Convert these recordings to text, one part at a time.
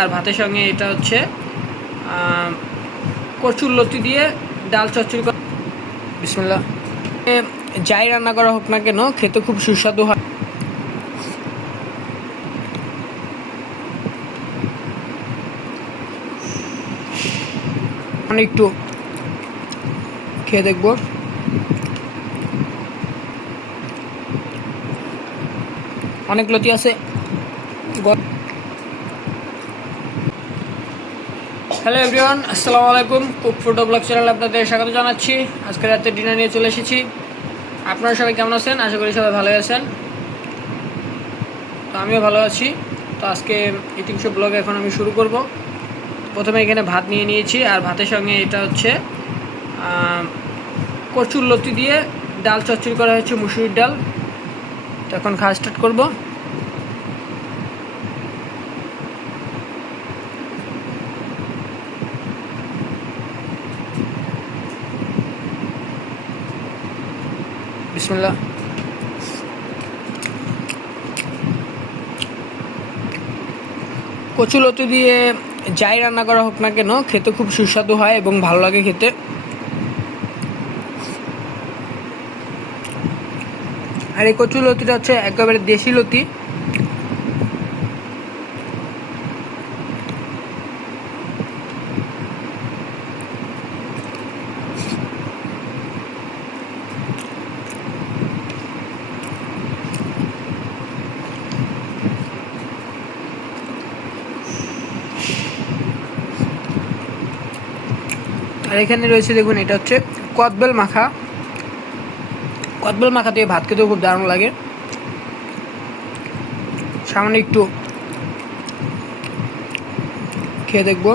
আর ভাতের সঙ্গে এটা হচ্ছে কচুর লতি দিয়ে ডাল চচ্চড়ি করা। বিসমিল্লাহ। যাই রান্না করা হোক না কেন খেতে খুব সুস্বাদু হয়। একটু খেয়ে দেখবো। অনেক লতি আছে। হ্যালো এভরিওয়ান, আসসালামু আলাইকুম। কুক ফুড ব্লগ চ্যানেলে আপনাদের স্বাগত জানাচ্ছি। আজকে রাতে ডিনার নিয়ে চলে এসেছি। আপনারা সবাই কেমন আছেন? আশা করি সবাই ভালো আছেন। তো আমিও ভালো আছি। তো আজকে ইটিং শো ব্লগ এখন আমি শুরু করব। প্রথমে এখানে ভাত নিয়ে নিয়েছি, আর ভাতের সঙ্গে এটা হচ্ছে কচুর লতি দিয়ে ডাল চচ্চড়ি করা হয়েছে, মুসুরির ডাল। তো এখন খাওয়া স্টার্ট করবো। বিসমিল্লাহ। কচু লতি দিয়ে যাই রান্না করা হোক না কেন খেতে খুব সুস্বাদু হয় এবং ভালো লাগে খেতে। আর এই কচু লতিটা হচ্ছে একেবারে দেশি লতি। আর এখানে রয়েছে দেখুন, এটা হচ্ছে কদবেল মাখা। কদবেল মাখা দিয়ে ভাত খেতেও খুব দারুণ লাগে। সামান্য একটু খেয়ে দেখবো।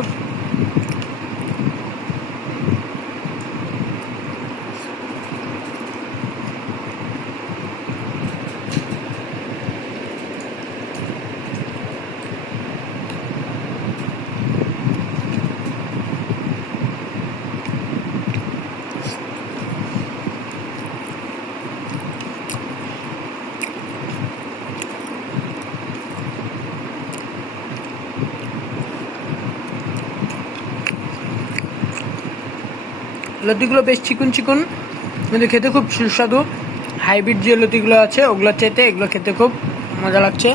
লতিগুলো বেশ চিকন চিকন, কিন্তু খেতে খুব সুস্বাদু। হাইব্রিড যে লতিগুলো আছে ওগুলোর চাইতে এগুলো খেতে খুব মজা লাগছে।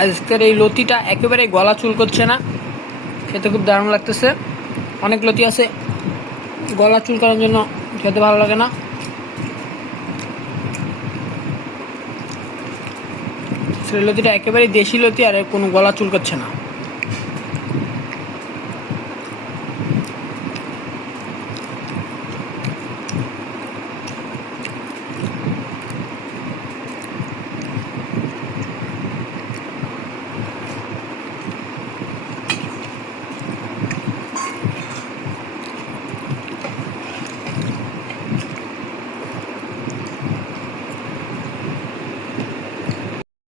আজকের এই লতিটা একেবারে গলা চুল করছে না, খেতে খুব দারুণ লাগতেছে। অনেক লতি আছে গলা চুল করার জন্য খেতে ভালো লাগে না। সেই লতিটা একেবারে দেশি লতি, আর কোনো গলা চুল করছে না।